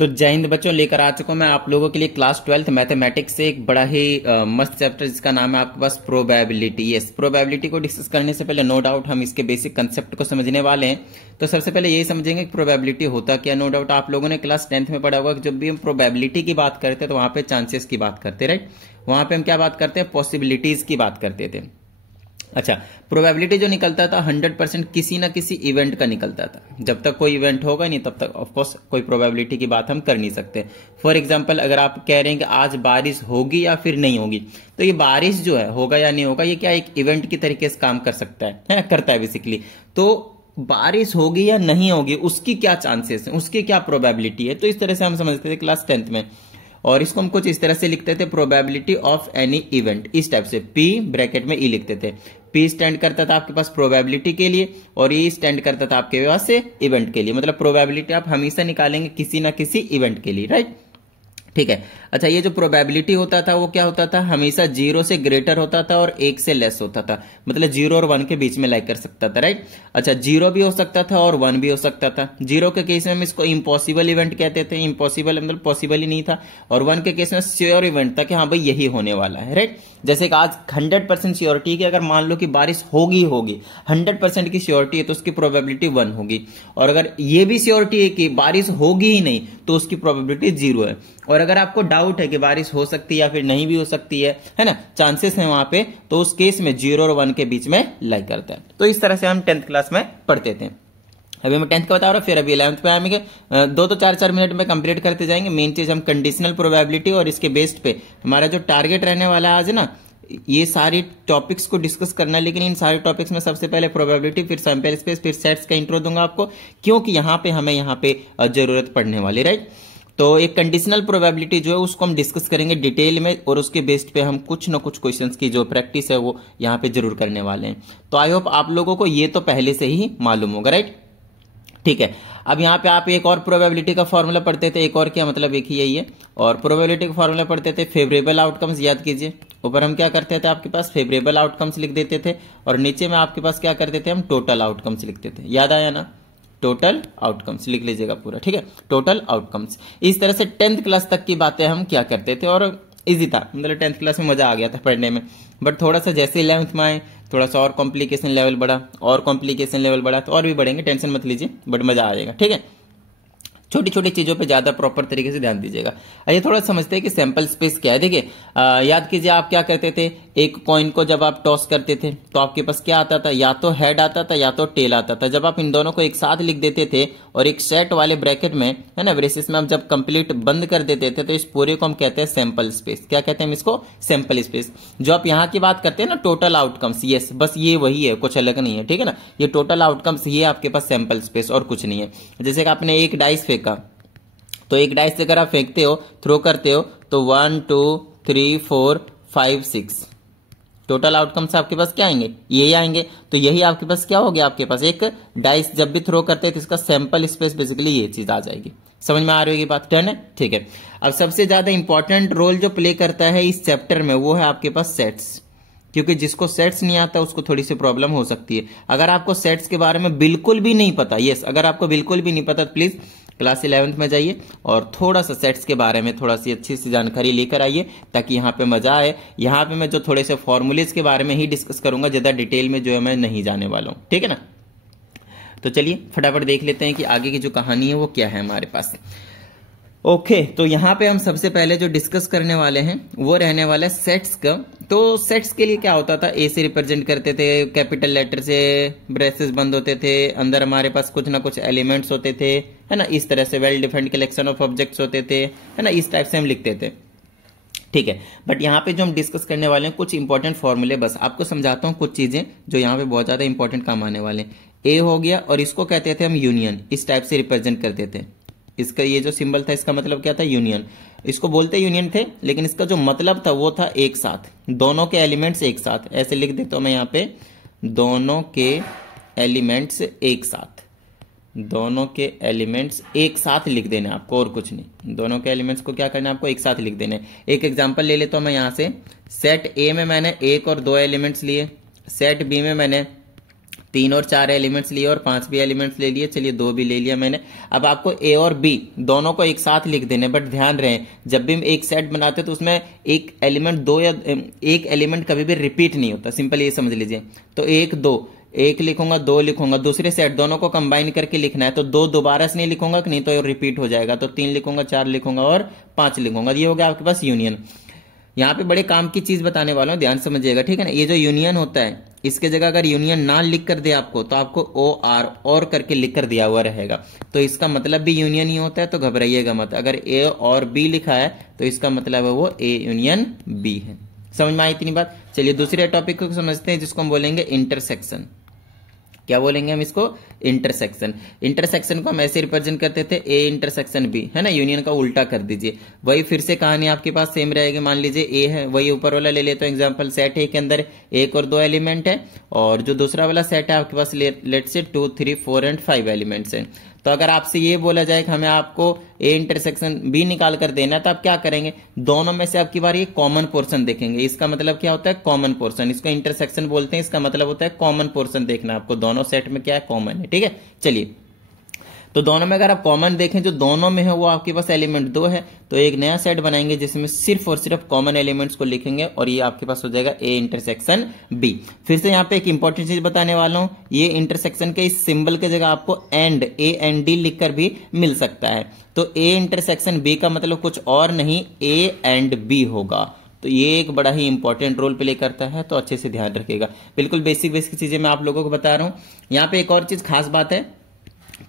तो जय हिंद बच्चों, लेकर आ चुका हूं मैं आप लोगों के लिए क्लास 12th मैथमेटिक्स से एक बड़ा ही मस्त चैप्टर जिसका नाम है आपके पास प्रोबेबिलिटी। यस, प्रोबेबिलिटी को डिस्कस करने से पहले नो डाउट हम इसके बेसिक कंसेप्ट को समझने वाले हैं। तो सबसे पहले यही समझेंगे कि प्रोबेबिलिटी होता क्या। नो डाउट आप लोगों ने क्लास 10th में पढ़ा होगा कि जब भी हम प्रोबेबिलिटी की बात करते हैं तो वहां पे चांसेस की बात करते, राइट। वहां पे हम क्या बात करते हैं, पॉसिबिलिटीज की बात करते थे। अच्छा, प्रोबेबिलिटी जो निकलता था 100% किसी ना किसी इवेंट का निकलता था। जब तक कोई इवेंट होगा नहीं तब तक ऑफकोर्स कोई प्रोबेबिलिटी की बात हम कर नहीं सकते। फॉर एग्जांपल, अगर आप कह रहे हैं कि आज बारिश होगी या फिर नहीं होगी, तो ये बारिश जो है होगा या नहीं होगा, ये क्या एक इवेंट की तरीके से काम कर सकता है ना, करता है बेसिकली। तो बारिश होगी या नहीं होगी उसकी क्या चांसेस है, उसकी क्या प्रोबेबिलिटी है, तो इस तरह से हम समझते थे क्लास 10th में। और इसको हम कुछ इस तरह से लिखते थे, प्रोबेबिलिटी ऑफ एनी इवेंट, इस टाइप से पी ब्रैकेट में ई लिखते थे। पी स्टैंड करता था आपके पास प्रोबेबिलिटी के लिए और ई स्टैंड करता था आपके पास से इवेंट के लिए। मतलब प्रोबेबिलिटी आप हमेशा निकालेंगे किसी ना किसी इवेंट के लिए, राइट। ठीक है। अच्छा, ये जो प्रोबेबिलिटी होता था वो क्या होता था, हमेशा 0 से ग्रेटर होता था और 1 से लेस होता था। मतलब 0 और 1 के बीच में लाइक कर सकता था, राइट। अच्छा, 0 भी हो सकता था और 1 भी हो सकता था। 0 के केस में हम इसको इम्पॉसिबल इवेंट कहते थे, इम्पॉसिबल मतलब पॉसिबल ही नहीं था। और 1 के केस में श्योर इवेंट था कि हाँ भाई यही होने वाला है, राइट। जैसे कि आज 100% श्योरिटी की अगर मान लो कि बारिश होगी 100% की श्योरिटी है तो उसकी प्रोबेबिलिटी 1 होगी। और अगर ये भी श्योरिटी है कि बारिश होगी ही नहीं तो उसकी प्रोबेबिलिटी 0 है। और अगर आपको डाउट है कि बारिश हो सकती है या फिर नहीं भी हो सकती है ना, चांसेस है वहां पे, तो उस केस में 0 और 1 के बीच में लाई करता है। तो इस तरह से हम 10th क्लास में पढ़ते थे। अभी मैं 10th का बता रहा हूं, फिर अभी 11th पे आएंगे। 2 तो 4 मिनट में कंप्लीट करते जाएंगे। मेन चीज हम कंडीशनल प्रोबेबिलिटी और इसके बेस्ड पे हमारा जो टारगेट रहने वाला है आज ना, ये सारी टॉपिक्स को डिस्कस करना है। लेकिन इन सारे टॉपिक्स में सबसे पहले प्रोबेबिलिटी, फिर सैंपल स्पेस, फिर सेट्स का इंट्रो दूंगा आपको, क्योंकि यहां पे हमें यहां पे जरूरत पड़ने वाली, राइट। तो एक कंडीशनल प्रोबेबिलिटी जो है उसको हम डिस्कस करेंगे डिटेल में और उसके बेस्ड पे हम कुछ ना कुछ क्वेश्चंस की जो प्रैक्टिस है वो यहाँ पे जरूर करने वाले हैं। तो आई होप आप लोगों को ये तो पहले से ही मालूम होगा, राइट। ठीक है। अब यहाँ पे आप एक और प्रोबेबिलिटी का फॉर्मूला पढ़ते थे, एक और क्या मतलब एक ही यही है। और प्रोबेबिलिटी का फॉर्मूला पढ़ते थे फेवरेबल आउटकम्स, याद कीजिए। ऊपर हम क्या करते थे, आपके पास फेवरेबल आउटकम्स लिख देते थे और नीचे में आपके पास क्या करते थे, हम टोटल आउटकम्स लिखते थे। याद आया ना, टोटल आउटकम्स लिख लीजिएगा पूरा, ठीक है, टोटल आउटकम्स। इस तरह से 10th क्लास तक की बातें हम क्या करते थे और इजी था, मतलब 10th क्लास में मजा आ गया था पढ़ने में। बट थोड़ा सा जैसे 11th में आए थोड़ा सा और कॉम्प्लिकेशन लेवल बढ़ा, और कॉम्प्लिकेशन लेवल बढ़ा तो और भी बढ़ेंगे, टेंशन मत लीजिए, बट मजा आ जाएगा, ठीक है। छोटी छोटी चीजों पे ज्यादा प्रॉपर तरीके से ध्यान दीजिएगा। आइए थोड़ा समझते हैं कि सैंपल स्पेस क्या है। देखिए, याद कीजिए आप क्या करते थे, एक कॉइन को जब आप टॉस करते थे तो आपके पास क्या आता था, या तो हेड आता था या तो टेल आता था। जब आप इन दोनों को एक साथ लिख देते थे और एक सेट वाले ब्रैकेट में, है ना, ब्रेसेस में आप जब कंप्लीट बंद कर देते थे तो इस पूरे को हम कहते हैं सैंपल स्पेस। क्या कहते हैं हम इसको, सैंपल स्पेस। जो आप यहाँ की बात करते हैं ना टोटल आउटकम्स, यस, बस ये वही है, कुछ अलग नहीं है, ठीक है ना। ये टोटल आउटकम्स, ये आपके पास सैंपल स्पेस और कुछ नहीं है। जैसे कि आपने एक डाइस फेंका तो एक डाइस अगर आप फेंकते हो, थ्रो करते हो, तो 1 2 3 4 5 6 टोटल आउटकम्स आपके पास क्या आएंगे, ये आएंगे। तो यही आपके पास क्या हो गया, आपके पास एक डाइस जब भी थ्रो करते हैं तो इसका सैंपल स्पेस बेसिकली ये चीज आ जाएगी। समझ में आ रही होगी बात, डन है, ठीक है। अब सबसे ज्यादा इंपॉर्टेंट रोल जो प्ले करता है इस चैप्टर में वो है आपके पास सेट्स, क्योंकि जिसको सेट्स नहीं आता उसको थोड़ी सी प्रॉब्लम हो सकती है। अगर आपको सेट्स के बारे में बिल्कुल भी नहीं पता, यस, अगर आपको बिल्कुल भी नहीं पता तो प्लीज क्लास 11th में जाइए और थोड़ा सा सेट्स के बारे में थोड़ा सी अच्छी सी जानकारी लेकर आइए ताकि यहाँ पे मजा आए। यहाँ पे मैं जो थोड़े से फॉर्मूलेज के बारे में ही डिस्कस करूंगा, ज्यादा डिटेल में जो है मैं नहीं जाने वाला हूँ, ठीक है ना। तो चलिए फटाफट देख लेते हैं कि आगे की जो कहानी है वो क्या है हमारे पास। ओके, तो यहाँ पे हम सबसे पहले जो डिस्कस करने वाले हैं वो रहने वाला है सेट्स का। तो सेट्स के लिए क्या होता था, ए से रिप्रेजेंट करते थे, कैपिटल लेटर से ब्रेसेस बंद होते थे, अंदर हमारे पास कुछ ना कुछ एलिमेंट्स होते थे, है ना, इस तरह से well defined collection of objects होते थे, है ना, इस टाइप से हम लिखते थे, ठीक है। बट यहाँ पे जो हम डिस्कस करने वाले हैं कुछ इंपॉर्टेंट फॉर्मूले, बस आपको समझाता हूँ कुछ चीजें जो यहाँ पे बहुत ज्यादा इंपॉर्टेंट काम आने वाले हैं। ए हो गया और इसको कहते थे हम यूनियन, इस टाइप से रिप्रेजेंट करते थे। इसका ये जो सिंबल था इसका मतलब क्या था, यूनियन। इसको बोलते यूनियन थे, लेकिन इसका जो मतलब था वो था एक साथ, दोनों के एलिमेंट्स एक साथ। ऐसे लिख देता हूं मैं यहाँ पे, दोनों के एलिमेंट्स एक साथ, दोनों के एलिमेंट्स एक साथ लिख देना आपको और कुछ नहीं। दोनों के एलिमेंट्स को क्या करना है आपको, एक साथ लिख देना है। एक एग्जांपल ले लेता हूं मैं यहाँ से, सेट ए में मैंने 1 और 2 एलिमेंट्स लिए, सेट बी में मैंने 3 और 4 एलिमेंट्स लिए और 5 भी एलिमेंट्स ले लिए, चलिए 2 भी ले लिया मैंने। अब आपको ए और बी दोनों को एक साथ लिख देने, बट ध्यान रहे जब भी हम एक सेट बनाते हैं तो उसमें एक एलिमेंट दो या एक एलिमेंट कभी भी रिपीट नहीं होता, सिंपल ये समझ लीजिए। तो 1 2 एक लिखूंगा, 2 लिखूंगा, दूसरे सेट दोनों को कंबाइन करके लिखना है तो 2 दोबारा से नहीं लिखूंगा कि नहीं तो रिपीट हो जाएगा, तो 3 लिखूंगा, 4 लिखूंगा और 5 लिखूंगा। ये हो गया आपके पास यूनियन। यहाँ पे बड़े काम की चीज बताने वाला हूं, ध्यान समझिएगा, ठीक है ना। ये जो यूनियन होता है इसके जगह अगर यूनियन ना लिख कर दे आपको तो आपको ओ आर और करके लिख कर दिया हुआ रहेगा, तो इसका मतलब भी यूनियन ही होता है, तो घबराइएगा मत। अगर ए और बी लिखा है तो इसका मतलब है वो ए यूनियन बी है। समझ में आई इतनी बात। चलिए दूसरे टॉपिक को समझते हैं जिसको हम बोलेंगे इंटरसेक्शन। क्या बोलेंगे हम इसको? इंटरसेक्शन। इंटरसेक्शन को हम ऐसे रिप्रेजेंट करते थे ए इंटरसेक्शन बी, है ना, यूनियन का उल्टा कर दीजिए। वही फिर से कहानी आपके पास सेम रहेगी। मान लीजिए ए है, वही ऊपर वाला ले लेते हो एग्जांपल, सेट ए के अंदर 1 और 2 एलिमेंट है और जो दूसरा वाला सेट है आपके पास लेट से 2 3 4 एंड 5 एलिमेंट्स है। तो अगर आपसे ये बोला जाए कि हमें आपको ए इंटरसेक्शन बी निकाल कर देना है तो आप क्या करेंगे? दोनों में से आपकी बार ये कॉमन पोर्शन देखेंगे। इसका मतलब क्या होता है? Common portion. इसको इंटरसेक्शन बोलते हैं, इसका मतलब होता है कॉमन पोर्शन देखना आपको, दोनों सेट में क्या है, कॉमन है, ठीक है। चलिए तो दोनों में अगर आप कॉमन देखें जो दोनों में है वो आपके पास एलिमेंट 2 है, तो एक नया सेट बनाएंगे जिसमें सिर्फ और सिर्फ कॉमन एलिमेंट्स को लिखेंगे और ये आपके पास हो जाएगा ए इंटरसेक्शन बी। फिर से यहाँ पे एक इंपॉर्टेंट चीज बताने वाला हूं, ये इंटरसेक्शन के इस सिंबल के जगह आपको एंड ए एंड डी लिखकर भी मिल सकता है। तो ए इंटरसेक्शन बी का मतलब कुछ और नहीं, ए एंड बी होगा। तो ये एक बड़ा ही इंपॉर्टेंट रोल प्ले करता है, तो अच्छे से ध्यान रखिएगा। बिल्कुल बेसिक बेसिक चीजें मैं आप लोगों को बता रहा हूं। यहाँ पे एक और चीज खास बात है,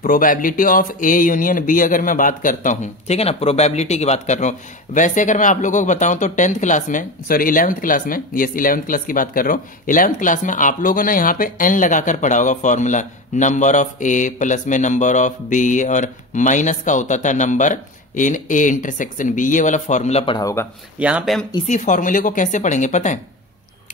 probability of A union B अगर मैं बात करता हूं, ठीक है ना, प्रोबेबिलिटी की बात कर रहा हूं। वैसे अगर मैं आप लोगों को बताऊं तो 10th क्लास में, सॉरी 11th क्लास में, यस 11th क्लास की बात कर रहा हूं। 11th क्लास में आप लोगों ने यहाँ पे एन लगाकर पढ़ा होगा formula, number of A plus में नंबर ऑफ बी और माइनस का होता था number in A intersection B, ये वाला फॉर्मूला पढ़ा होगा। यहाँ पे हम इसी फॉर्मूले को कैसे पढ़ेंगे पता है?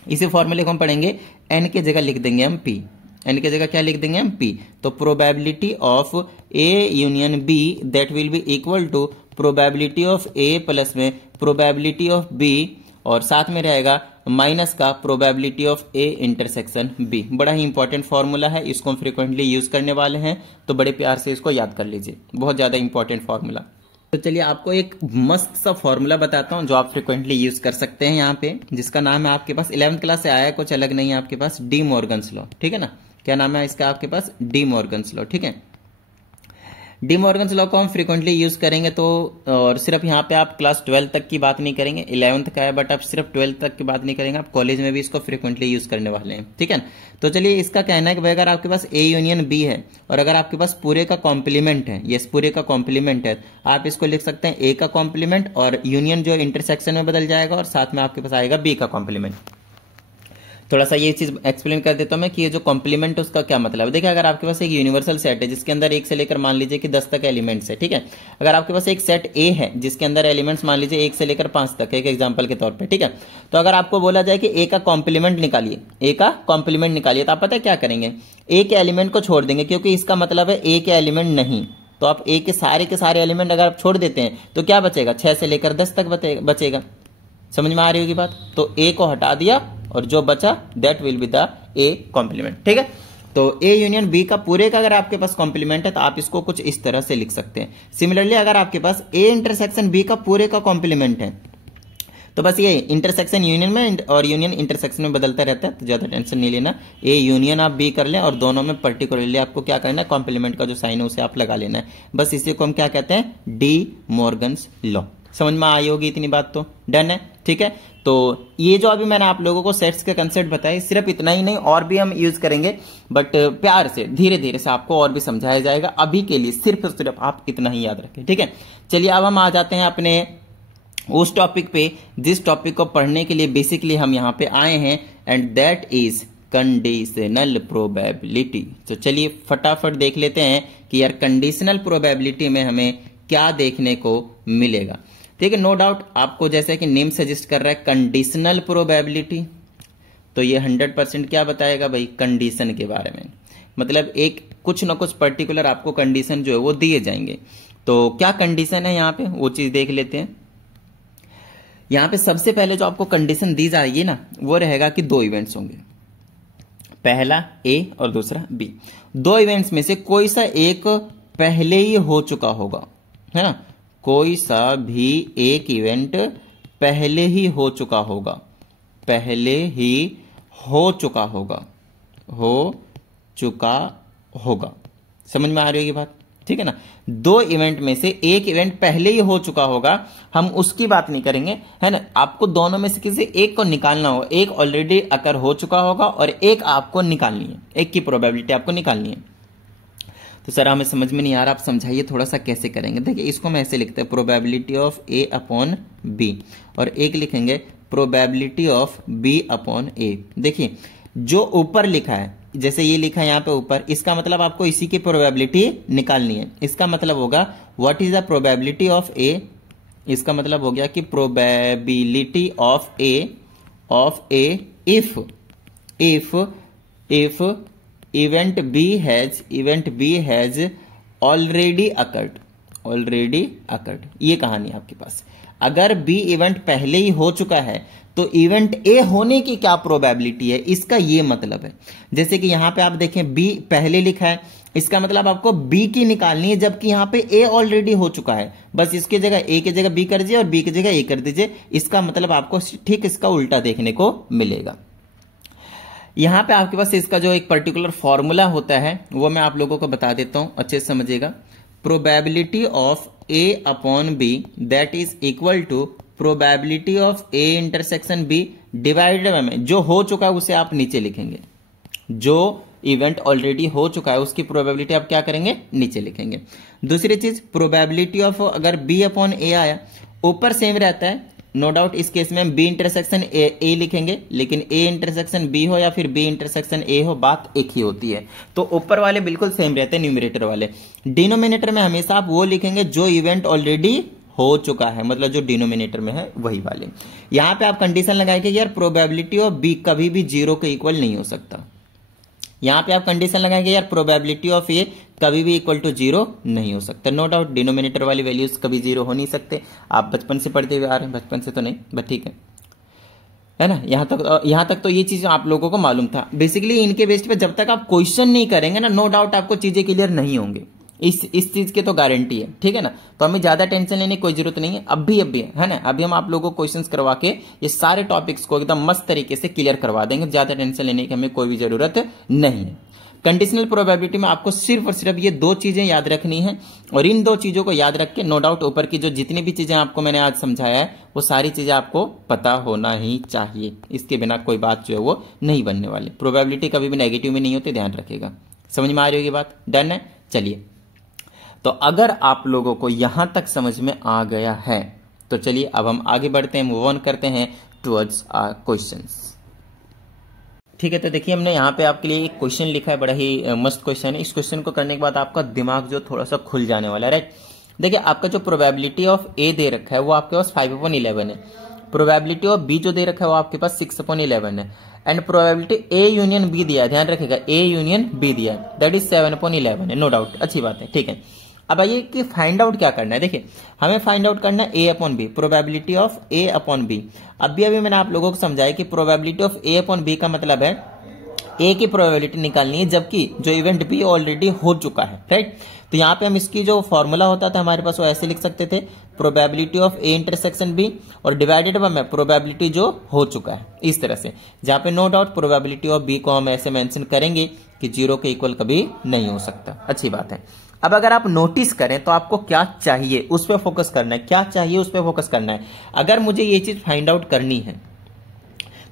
इसी फॉर्मूले को हम पढ़ेंगे, एन की जगह लिख देंगे हम पी, एन की जगह क्या लिख देंगे हम पी। तो probability of A union B that will be equal to probability of A plus में प्रोबेबिलिटी ऑफ बी और साथ में रहेगा माइनस का probability of A intersection B. बड़ा ही इंपॉर्टेंट फॉर्मूला है, इसको हम फ्रीक्वेंटली यूज करने वाले हैं, तो बड़े प्यार से इसको याद कर लीजिए, बहुत ज्यादा इंपॉर्टेंट फॉर्मूला। तो चलिए आपको एक मस्त सा फॉर्मूला बताता हूं जो आप फ्रिक्वेंटली यूज कर सकते हैं यहाँ पे, जिसका नाम है आपके पास 11th क्लास से आया है, कुछ अलग नहीं है आपके पास, डी मॉर्गन्स लॉ, ठीक है ना। क्या नाम है इसका आपके पास? डी मॉर्गन्स लॉ, ठीक है। डी मॉर्गन्स लॉ को हम फ्रीक्वेंटली यूज करेंगे, तो और सिर्फ यहाँ पे आप क्लास 12 तक की बात नहीं करेंगे, 11th का है बट आप सिर्फ 12th तक की बात नहीं करेंगे, आप कॉलेज में भी इसको फ्रीक्वेंटली यूज करने वाले हैं, ठीक है ना। तो चलिए इसका कहना है कि भाई अगर आपके पास ए यूनियन बी है और अगर आपके पास पूरे का कॉम्प्लीमेंट है, यस पूरे का कॉम्प्लीमेंट है, आप इसको लिख सकते हैं ए का कॉम्प्लीमेंट और यूनियन जो इंटरसेक्शन में बदल जाएगा और साथ में आपके पास आएगा बी का कॉम्प्लीमेंट। थोड़ा सा ये चीज एक्सप्लेन कर देता हूं मैं कि ये जो कॉम्प्लीमेंट उसका क्या मतलब है। देखिए अगर आपके पास एक यूनिवर्सल सेट है जिसके अंदर 1 से लेकर मान लीजिए कि 10 तक एलिमेंट्स है, ठीक है। अगर आपके पास एक सेट ए है जिसके अंदर एलिमेंट्स मान लीजिए 1 से लेकर 5 तक, एक एग्जांपल के तौर पे, ठीक है। तो अगर आपको बोला जाए कि ए का कॉम्प्लीमेंट निकालिए, ए का कॉम्प्लीमेंट निकालिए, तो आप पता है क्या करेंगे? ए के एलिमेंट को छोड़ देंगे, क्योंकि इसका मतलब है ए के एलिमेंट नहीं। तो आप ए के सारे एलिमेंट अगर आप छोड़ देते हैं तो क्या बचेगा? 6 से लेकर 10 तक बचेगा। समझ में आ रही होगी बात? तो ए को हटा दिया और जो बचा that will be the A complement, ठीक है। तो ए यूनियन बी का पूरे का अगर आपके पास कॉम्प्लीमेंट है तो आप इसको कुछ इस तरह से लिख सकते हैं। सिमिलरली अगर आपके पास ए इंटरसेक्शन बी का पूरे का कॉम्प्लीमेंट है तो बस ये इंटरसेक्शन यूनियन में और यूनियन इंटरसेक्शन में बदलता रहता है, तो ज्यादा टेंशन नहीं लेना। ए यूनियन आप बी कर लें और दोनों में पर्टिकुलरली आपको क्या करना है? कॉम्प्लीमेंट का जो साइन है उसे आप लगा लेना है। बस इसी को हम क्या कहते हैं? D Morgan's law. समझ में आई होगी इतनी बात, तो डन है, ठीक है। तो ये जो अभी मैंने आप लोगों को सेट्स के कंसेप्ट बताए, सिर्फ इतना ही नहीं और भी हम यूज करेंगे, बट प्यार से धीरे धीरे से आपको और भी समझाया जाएगा। अभी के लिए सिर्फ आप इतना ही याद रखें, ठीक है। चलिए अब हम आ जाते हैं अपने उस टॉपिक पे जिस टॉपिक को पढ़ने के लिए बेसिकली हम यहाँ पे आए हैं, and that is conditional probability. तो चलिए फटाफट देख लेते हैं कि यार कंडीशनल प्रोबेबिलिटी में हमें क्या देखने को मिलेगा, ठीक है। नो डाउट आपको जैसे कि नेम सजेस्ट कर रहा है कंडीशनल प्रोबेबिलिटी, तो ये 100% क्या बताएगा भाई? कंडीशन के बारे में। मतलब एक कुछ ना कुछ पर्टिकुलर आपको कंडीशन जो है वो दिए जाएंगे। तो क्या कंडीशन है यहाँ पे वो चीज देख लेते हैं। यहाँ पे सबसे पहले जो आपको कंडीशन दी जाएगी ना वो रहेगा कि 2 इवेंट्स होंगे। पहला ए और दूसरा बी। दो इवेंट्स में से कोई सा एक पहले ही हो चुका होगा, है ना, कोई सा भी एक इवेंट पहले ही हो चुका होगा, पहले ही हो चुका होगा, हो चुका होगा। समझ में आ रही होगी बात, ठीक है ना। दो इवेंट में से एक इवेंट पहले ही हो चुका होगा, हम उसकी बात नहीं करेंगे, है ना। आपको दोनों में से किसी एक को निकालना होगा, एक ऑलरेडी अकर हो चुका होगा और एक आपको निकालनी है, एक की प्रोबेबिलिटी आपको निकालनी है। तो सर हमें समझ में नहीं आ रहा, आप समझाइए थोड़ा सा कैसे करेंगे। देखिए इसको मैं ऐसे लिखते हैं, probability of A upon B, और एक लिखेंगे probability of B upon A. देखिए जो ऊपर लिखा है, जैसे ये लिखा है यहाँ पे ऊपर, इसका मतलब आपको इसी की प्रोबेबिलिटी निकालनी है। इसका मतलब होगा what is the probability of A, इसका मतलब हो गया कि probability of A if event B has already occurred. ये कहानी आपके पास। अगर बी इवेंट पहले ही हो चुका है तो इवेंट ए होने की क्या प्रोबेबिलिटी है, इसका ये मतलब है। जैसे कि यहां पे आप देखें बी पहले लिखा है, इसका मतलब आपको बी की निकालनी है, जबकि यहां पे ए ऑलरेडी हो चुका है। बस इसकी जगह ए की जगह बी कर दीजिए और बी की जगह ए कर दीजिए। इसका मतलब आपको ठीक इसका उल्टा देखने को मिलेगा। यहां पे आपके पास इसका जो एक पर्टिकुलर फॉर्मूला होता है वो मैं आप लोगों को बता देता हूं, अच्छे से समझिएगा। Probability of A upon B that is equal to probability of A intersection B divided by में, जो हो चुका है उसे आप नीचे लिखेंगे, जो इवेंट ऑलरेडी हो चुका है उसकी प्रोबेबिलिटी आप क्या करेंगे, नीचे लिखेंगे। दूसरी चीज प्रोबेबिलिटी ऑफ, अगर बी अपॉन ए आया, ऊपर सेम रहता है, नो डाउट इस केस में हम बी इंटरसेक्शन ए लिखेंगे, लेकिन ए इंटरसेक्शन बी हो या फिर बी इंटरसेक्शन ए हो, बात एक ही होती है। तो ऊपर वाले बिल्कुल सेम रहते हैं, न्यूमरेटर वाले। डिनोमिनेटर में हमेशा आप वो लिखेंगे जो इवेंट ऑलरेडी हो चुका है, मतलब जो डिनोमिनेटर में है वही वाले। यहां पे आप कंडीशन लगाएंगे यार प्रोबेबिलिटी ऑफ बी कभी भी 0 के इक्वल नहीं हो सकता। यहां पे आप कंडीशन लगाएंगे यार प्रोबेबिलिटी ऑफ ए कभी भी इक्वल टू 0 नहीं हो सकता। नो डाउट डिनोमिनेटर वाली वैल्यूज कभी 0 हो नहीं सकते, आप बचपन से पढ़ते हुए आ रहे हैं, बचपन से तो नहीं बट ठीक है ना। यहां तक तो ये चीज आप लोगों को मालूम था। बेसिकली इनके बेस पे जब तक आप क्वेश्चन नहीं करेंगे ना, नो डाउट आपको चीजें क्लियर नहीं होंगे, इस चीज की तो गारंटी है, ठीक है ना। तो हमें ज्यादा टेंशन लेने की कोई जरूरत नहीं है। अब भी है ना, अभी हम आप लोगों को क्वेश्चंस करवा के ये सारे टॉपिक्स को एकदम मस्त तरीके से क्लियर करवा देंगे, ज्यादा टेंशन लेने की हमें कोई भी जरूरत नहीं है। कंडीशनल प्रोबेबिलिटी में आपको सिर्फ और सिर्फ ये दो चीजें याद रखनी है, और इन दो चीजों को याद रख के नो डाउट ऊपर की जो जितनी भी चीजें आपको मैंने आज समझाया है वो सारी चीजें आपको पता होना ही चाहिए। इसके बिना कोई बात जो है वो नहीं बनने वाली। प्रोबेबिलिटी कभी भी नेगेटिव में नहीं होती, ध्यान रखिएगा। समझ में आ रही होगी बात, डन है। चलिए तो अगर आप लोगों को यहां तक समझ में आ गया है तो चलिए अब हम आगे बढ़ते हैं, मूव ऑन करते हैं टुवर्ड्स आवर क्वेश्चंस। ठीक है, तो देखिए हमने यहाँ पे आपके लिए एक क्वेश्चन लिखा है, बड़ा ही मस्त क्वेश्चन है। इस क्वेश्चन को करने के बाद आपका दिमाग जो थोड़ा सा खुल जाने वाला है, राइट। देखिए आपका जो प्रोबेबिलिटी ऑफ ए दे रखा है वो आपके पास 5/11 है, प्रोबेबिलिटी ऑफ बी जो दे रखा है वो आपके पास 6/11 है, and probability A union B दिया है, ध्यान रखिएगा ए यूनियन बी दिया है, दैट इज 7/11 है। नो डाउट अच्छी बात है, ठीक है। अब आइए कि फाइंड आउट क्या करना है। देखिए हमें फाइंड आउट करना है A upon B, probability of A upon B. अभी मैंने आप लोगों को समझाया कि probability of A upon B का मतलब है ए की प्रोबेबिलिटी निकालनी है जबकि जो इवेंट बी ऑलरेडी हो चुका है, राइट। तो यहाँ पे हम इसकी जो फॉर्मूला होता था हमारे पास वो ऐसे लिख सकते थे, probability of A intersection B और डिवाइडेड बाय प्रोबेबिलिटी जो हो चुका है, इस तरह से। जहां पे no doubt probability of B को हम ऐसे मेंशन करेंगे कि 0 के इक्वल कभी नहीं हो सकता। अच्छी बात है। अब अगर आप नोटिस करें तो आपको क्या चाहिए उस पर फोकस करना है, क्या चाहिए उस पर फोकस करना है। अगर मुझे ये चीज फाइंड आउट करनी है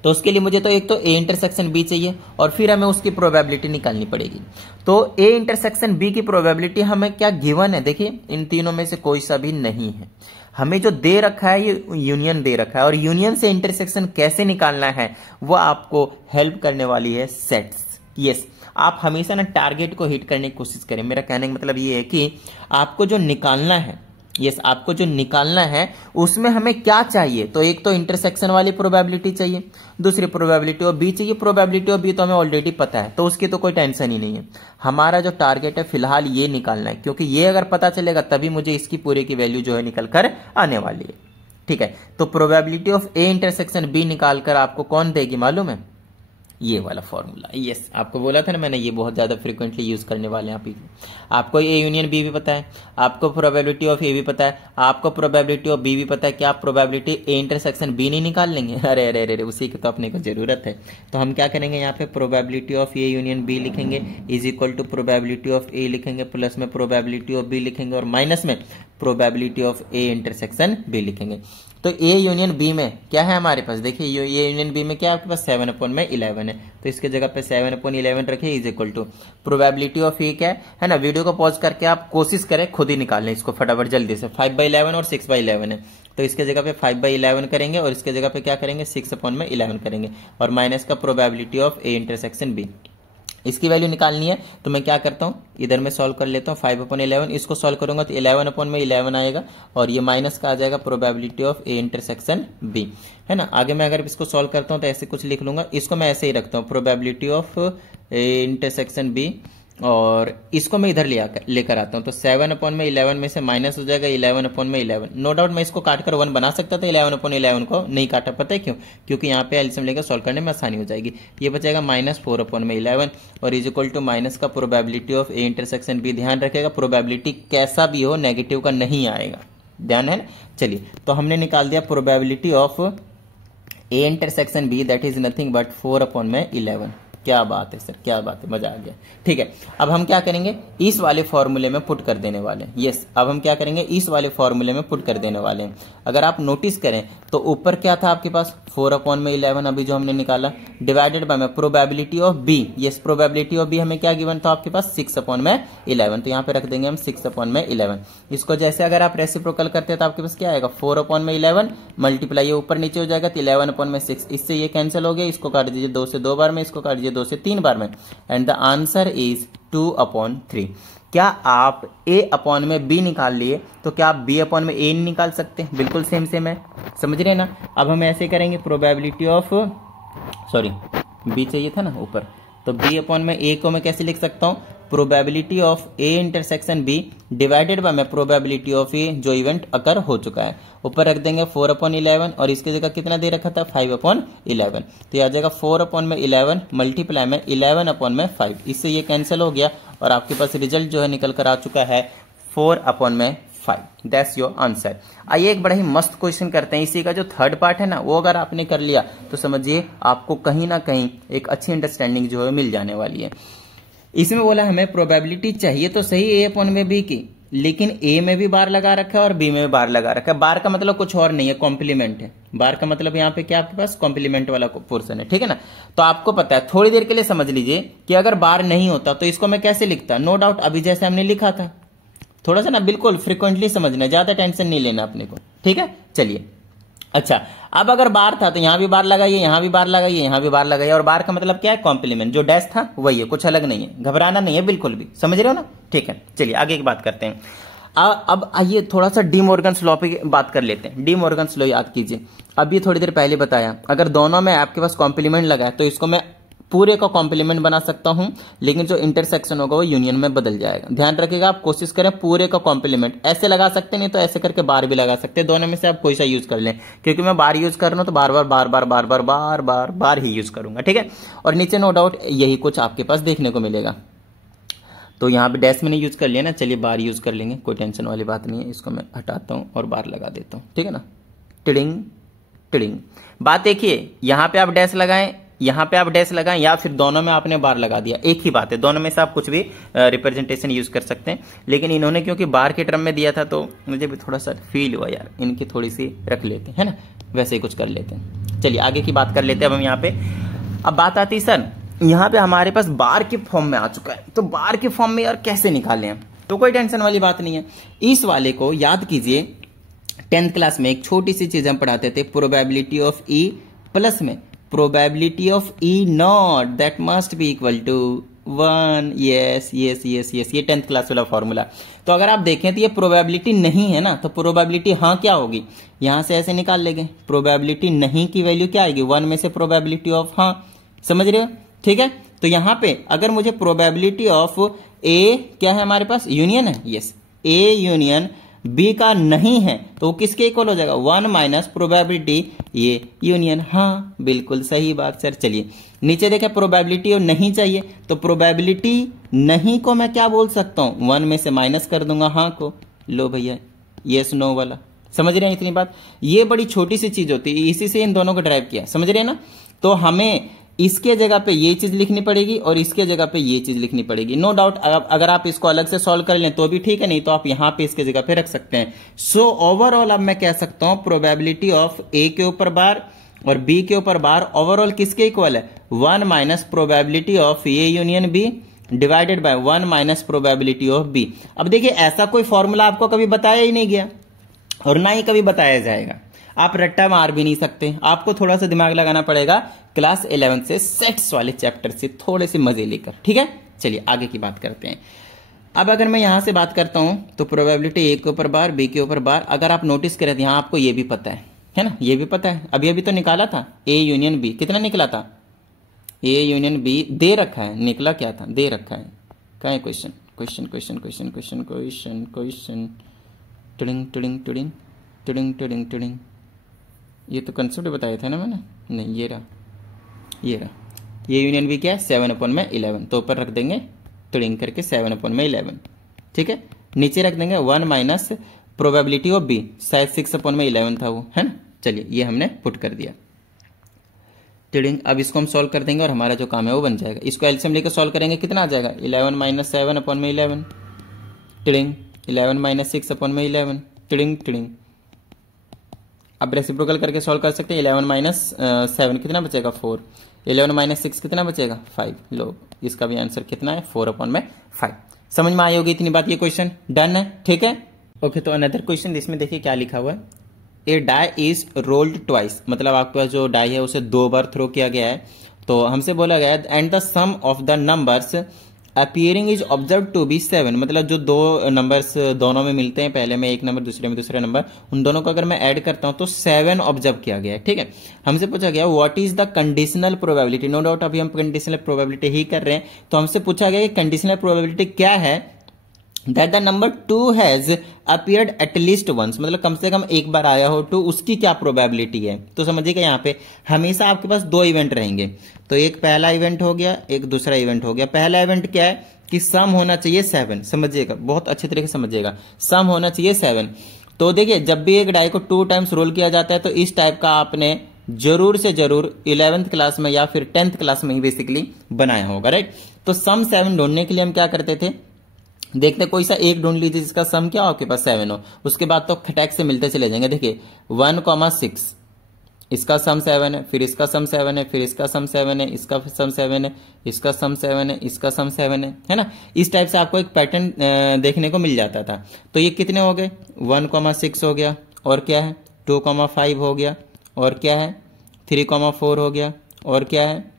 तो उसके लिए मुझे तो एक तो ए इंटरसेक्शन बी चाहिए और फिर हमें उसकी प्रोबेबिलिटी निकालनी पड़ेगी। तो ए इंटरसेक्शन बी की प्रोबेबिलिटी हमें क्या गिवन है, देखिए इन तीनों में से कोई सा भी नहीं है। हमें जो दे रखा है ये यूनियन दे रखा है, और यूनियन से इंटरसेक्शन कैसे निकालना है वो आपको हेल्प करने वाली है सेट्स। यस, आप हमेशा ना टारगेट को हिट करने की कोशिश करें। मेरा कहने का मतलब ये है कि आपको जो निकालना है, यस आपको जो निकालना है उसमें हमें क्या चाहिए। तो एक तो इंटरसेक्शन वाली प्रोबेबिलिटी चाहिए, दूसरी प्रोबेबिलिटी ऑफ बी चाहिए। प्रोबेबिलिटी ऑफ बी तो हमें ऑलरेडी पता है तो उसकी तो कोई टेंशन ही नहीं है। हमारा जो टारगेट है फिलहाल ये निकालना है, क्योंकि ये अगर पता चलेगा तभी मुझे इसकी पूरे की वैल्यू जो है निकल कर आने वाली है, ठीक है। तो probability of A intersection B निकाल कर आपको कौन देगी मालूम है, ये वाला फॉर्मूला। यस, आपको बोला था ना मैंने, ये बहुत ज्यादा फ्रीक्वेंटली यूज करने वाले हैं आप। आपको ए यूनियन बी भी पता है, आपको प्रोबेबिलिटी ऑफ ए भी पता है, आपको प्रोबेबिलिटी ऑफ बी भी पता है। क्या आप प्रोबेबिलिटी ए इंटरसेक्शन बी नहीं निकाल लेंगे? अरे अरे अरे, उसी की तो अपने को जरूरत है। तो हम क्या करेंगे, यहाँ पे probability of A union B लिखेंगे is equal to probability of A लिखेंगे, प्लस में प्रोबेबिलिटी ऑफ बी लिखेंगे, और माइनस में probability of A intersection B लिखेंगे। तो ए यूनियन बी में क्या है हमारे पास, देखिए ए यूनियन बी में क्या है आपके पास 7/11 है, तो इसके जगह पे 7/11 रखिए is equal to probability of A क्या है ना। वीडियो को पॉज करके आप कोशिश करें खुद ही निकालने इसको फटाफट जल्दी से। 5/11 और 6/11 है, तो इसके जगह पे 5/11 करेंगे और इसके जगह पे क्या करेंगे 6/11 करेंगे, और माइनस का probability of A intersection B, इसकी वैल्यू निकालनी है। तो मैं क्या करता हूं, इधर में सॉल्व कर लेता हूं 5/11, इसको सॉल्व करूंगा तो 11/11 आएगा, और ये माइनस का आ जाएगा probability of A intersection B, है ना। आगे मैं अगर इसको सॉल्व करता हूं तो ऐसे कुछ लिख लूंगा, इसको मैं ऐसे ही रखता हूं probability of A intersection B, और इसको मैं इधर लेकर आता हूं, तो 7/11 में से माइनस हो जाएगा 11/11। नो डाउट मैं इसको काटकर 1 बना सकता था, 11/11 को नहीं काटा, पता है क्यों? क्योंकि यहाँ पे एलसीएम लेकर सॉल्व करने में आसानी हो जाएगी। ये बचेगा -4/11 और इज इक्वल टू माइनस का probability of A intersection B. ध्यान रखेगा प्रोबेबिलिटी कैसा भी हो नेगेटिव का नहीं आएगा, ध्यान है ना। चलिए, तो हमने निकाल दिया probability of A intersection B, that is nothing but 4/11। क्या बात है सर, क्या बात है, मजा आ गया। ठीक है, अब हम क्या करेंगे, इस वाले फॉर्मूले में पुट कर देने वाले हैं। यस, अब हम क्या करेंगे, इस वाले फॉर्मूले में पुट कर देने वाले हैं। अगर आप नोटिस करें तो ऊपर क्या था आपके पास 4/11 अभी जो हमने निकाला, डिवाइडेड बाय में probability of B. Yes, probability of B हमें क्या गिवन था आपके पास 6/11, तो यहाँ पे रख देंगे हम 6/11। इसको जैसे अगर आप रेसिप्रोकल करते हैं तो आपके पास क्या आएगा 4/11 मल्टीप्लाई, ये ऊपर नीचे हो जाएगा तो 11/6, इससे ये कैंसिल हो गया, इसको काट दीजिए 2 से 2 बार में, इसको काट दीजिए 2 से 3 बार में, एंड द आंसर इज 2/3। क्या आप a अपॉन में b निकाल लिए, तो क्या आप b अपॉन में a नहीं निकाल सकते? बिल्कुल सेम सेम है, समझ रहे ना। अब हम ऐसे करेंगे प्रोबेबिलिटी ऑफ, सॉरी b चाहिए था ना ऊपर, तो b अपॉन में a को मैं कैसे लिख सकता हूं, probability of A intersection B divided by में प्रोबेबिलिटी ऑफ ए जो इवेंट अकर हो चुका है। ऊपर रख देंगे 4/11 और इसकी जगह कितना दे रखा था 5/11, तो आ जाएगा 4/11 मल्टीप्लाई में 11/5, इससे ये कैंसिल हो गया और आपके पास रिजल्ट जो है निकल कर आ चुका है 4/5। That's your answer. आइए एक बड़ा ही मस्त क्वेश्चन करते हैं, इसी का जो थर्ड पार्ट है ना वो अगर आपने कर लिया तो समझिए आपको कहीं ना कहीं एक अच्छी अंडरस्टैंडिंग जो है मिल जाने वाली है। इसमें बोला हमें प्रोबेबिलिटी चाहिए तो सही ए अपॉन में बी की, लेकिन ए में भी बार लगा रखा है और बी में भी बार लगा रखा है। बार का मतलब कुछ और नहीं है, कॉम्प्लीमेंट है। बार का मतलब यहाँ पे क्या आपके पास कॉम्प्लीमेंट वाला पोर्शन है, ठीक है ना। तो आपको पता है, थोड़ी देर के लिए समझ लीजिए कि अगर बार नहीं होता तो इसको मैं कैसे लिखता। नो डाउट अभी जैसे हमने लिखा था, थोड़ा सा ना बिल्कुल फ्रिक्वेंटली समझना, ज्यादा टेंशन नहीं लेना अपने को, ठीक है। चलिए, अच्छा अब अगर बार था तो यहां भी बार लगाइए, यहां भी बार लगाइए, यहां भी बार लगाइए, और बार का मतलब क्या है कॉम्प्लीमेंट। जो डैश था वही है, कुछ अलग नहीं है, घबराना नहीं है बिल्कुल भी, समझ रहे हो ना। ठीक है, चलिए आगे की बात करते हैं। अब आइए थोड़ा सा डी मॉर्गन्स लॉ पे बात कर लेते हैं। डी मॉर्गन्स लॉ याद कीजिए, अब ये थोड़ी देर पहले बताया, अगर दोनों में आपके पास कॉम्प्लीमेंट लगा है तो इसको मैं पूरे का कॉम्प्लीमेंट बना सकता हूं, लेकिन जो इंटरसेक्शन होगा वो यूनियन में बदल जाएगा। ध्यान रखिएगा, आप कोशिश करें पूरे का कॉम्प्लीमेंट ऐसे लगा सकते, नहीं तो ऐसे करके बार भी लगा सकते, दोनों में से आप कोई सा यूज कर लें। क्योंकि मैं बार यूज कर रहा हूं तो बार बार बार बार बार बार बार बार बार ही यूज करूंगा, ठीक है। और नीचे नो डाउट यही कुछ आपके पास देखने को मिलेगा। तो यहाँ पे डैश मैंने यूज कर लिया ना, चलिए बार यूज कर लेंगे, कोई टेंशन वाली बात नहीं है। इसको मैं हटाता हूं और बार लगा देता हूं, ठीक है ना। Tiding tiding. बात देखिए, यहाँ पे आप डैश लगाएं, यहाँ पे आप डैश लगाएं, या फिर दोनों में आपने बार लगा दिया, एक ही बात है। दोनों में से आप कुछ भी रिप्रेजेंटेशन यूज कर सकते हैं, लेकिन इन्होंने क्योंकि बार के टर्म में दिया था तो मुझे भी थोड़ा सा फील हुआ यार, इनकी थोड़ी सी रख लेते हैं, है ना, वैसे ही कुछ कर लेते हैं। चलिए आगे की बात कर लेते हैं अब हम यहाँ पे। अब बात आती है सर, यहाँ पे हमारे पास बार के फॉर्म में आ चुका है, तो बार के फॉर्म में यार कैसे निकालें हम, तो कोई टेंशन वाली बात नहीं है। इस वाले को याद कीजिए, 10th क्लास में एक छोटी सी चीज हम पढ़ाते थे, प्रोबेबिलिटी ऑफ ई प्लस में probability of E not that must be equal to 1। Yes yes yes yes, ये 10th क्लास वाला फॉर्मूला। तो अगर आप देखें तो ये प्रोबेबिलिटी नहीं है ना, तो प्रोबेबिलिटी हाँ क्या होगी, यहां से ऐसे निकाल लेंगे। प्रोबेबिलिटी नहीं की वैल्यू क्या आएगी, 1 में से प्रोबेबिलिटी ऑफ हाँ, समझ रहे हो, ठीक है। तो यहां पे अगर मुझे प्रोबेबिलिटी ऑफ ए क्या है हमारे पास, यूनियन है, यस, ए यूनियन बी का नहीं है तो वो किसके इक्वल हो जाएगा, 1 माइनस प्रोबेबिलिटी ये यूनियन। हाँ बिल्कुल सही बात सर। चलिए नीचे देखें प्रोबेबिलिटी और नहीं चाहिए, तो प्रोबेबिलिटी नहीं को मैं क्या बोल सकता हूं, 1 में से माइनस कर दूंगा हाँ को, लो भैया यस नो वाला। समझ रहे हैं इतनी बात? ये बड़ी छोटी सी चीज होती है, इसी से इन दोनों को ड्राइव किया, समझ रहे हैं ना? तो हमें इसके जगह पे ये चीज लिखनी पड़ेगी और इसके जगह पे ये चीज लिखनी पड़ेगी। नो डाउट अगर आप इसको अलग से सॉल्व कर लें तो भी ठीक है, नहीं तो आप यहां पे इसके जगह पे रख सकते हैं। सो ओवरऑल अब मैं कह सकता हूं प्रोबेबिलिटी ऑफ ए के ऊपर बार और बी के ऊपर बार ओवरऑल किसके इक्वल है, 1 minus probability of A union B divided by 1 minus probability of B. अब देखिए ऐसा कोई फॉर्मूला आपको कभी बताया ही नहीं गया और ना ही कभी बताया जाएगा, आप रट्टा मार भी नहीं सकते, आपको थोड़ा सा दिमाग लगाना पड़ेगा क्लास 11 से सेट्स वाले चैप्टर से थोड़े से मजे लेकर, ठीक है? चलिए आगे की बात करते हैं। अब अगर मैं यहां से बात करता हूं तो प्रोबेबिलिटी ए के ऊपर बार बी के ऊपर बार, अगर आप नोटिस करें यहां आपको ये भी पता है ना, ये भी पता है, अभी अभी तो निकाला था ए यूनियन बी, कितना निकला था, ए यूनियन बी दे रखा है, निकला क्या था, दे रखा है, क्या है question question question question question question question tiding tiding tiding tiding tiding tiding, ये तो कंसेप्ट बताया था ना मैंने, नहीं ये रहा ये यूनियन भी क्या है 7/11, तो ऊपर रख देंगे टिडिंग करके 7/11, ठीक है? नीचे रख देंगे 1 माइनस प्रोबेबिलिटी ऑफ बी, शायद 6/11 था वो, है ना? चलिए ये हमने पुट कर दिया टिडिंग। अब इसको हम सॉल्व कर देंगे और हमारा जो काम है वो बन जाएगा। इसको एलसीएम लेकर सॉल्व करेंगे, कितना आ जाएगा 11 minus 7/11 tiding, 11 minus 6/11 tiding tiding. अब रेसिप्रोकल करके सॉल्व कर सकते हैं, 11 माइनस 7 कितना बचेगा 4, 11 माइनस 6 कितना बचेगा 5, लो इसका भी आंसर कितना है 4/5। समझ में आई होगी इतनी बात, ये क्वेश्चन डन है, ठीक है? ओके, तो अनदर क्वेश्चन इसमें देखिए क्या लिखा हुआ है, ए डाई इज रोल्ड ट्वाइस, मतलब आपके पास जो डाई है उसे 2 बार थ्रो किया गया है, तो हमसे बोला गया है and the sum of the numbers appearing is observe to be 7, मतलब जो 2 नंबर्स दोनों में मिलते हैं, पहले में एक नंबर दूसरे में दूसरा नंबर, उन दोनों को अगर मैं ऐड करता हूं तो 7 ऑब्जर्व किया गया है, ठीक है? हमसे पूछा गया what is the conditional probability, no doubt अभी हम कंडीशनल प्रोबेबिलिटी ही कर रहे हैं, तो हमसे पूछा गया कि कंडीशनल प्रोबेबिलिटी क्या है, that the number 2 has appeared at least once, मतलब कम से कम एक बार आया हो 2, उसकी क्या प्रोबेबिलिटी है। तो समझिएगा यहाँ पे हमेशा आपके पास 2 इवेंट रहेंगे, तो एक पहला इवेंट हो गया, एक दूसरा इवेंट हो गया। पहला इवेंट क्या है कि सम होना चाहिए 7, समझिएगा बहुत अच्छे तरीके से समझिएगा, सम होना चाहिए 7। तो देखिए जब भी एक डाई को 2 टाइम्स रोल किया जाता है तो इस टाइप का आपने जरूर से जरूर 11th क्लास में या फिर 10th क्लास में ही बेसिकली बनाया होगा, राइट? तो सम 7 ढूंढने के लिए हम क्या करते थे, देखते कोई सा एक ढूंढ लीजिए जिसका सम क्या हो आपके पास 7 हो, उसके बाद तो खटैक से मिलते चले जाएंगे। देखिए 1,6 इसका सम 7 है, फिर इसका सम 7 है, फिर इसका सम 7 है, इसका सम 7 है, इसका सम 7 है, इसका सम 7 है ना? इस टाइप से आपको एक पैटर्न देखने को मिल जाता था। तो ये कितने हो गए, 1,6 हो गया, और क्या है 2,5 हो गया, और क्या है 3,4 हो गया, और क्या है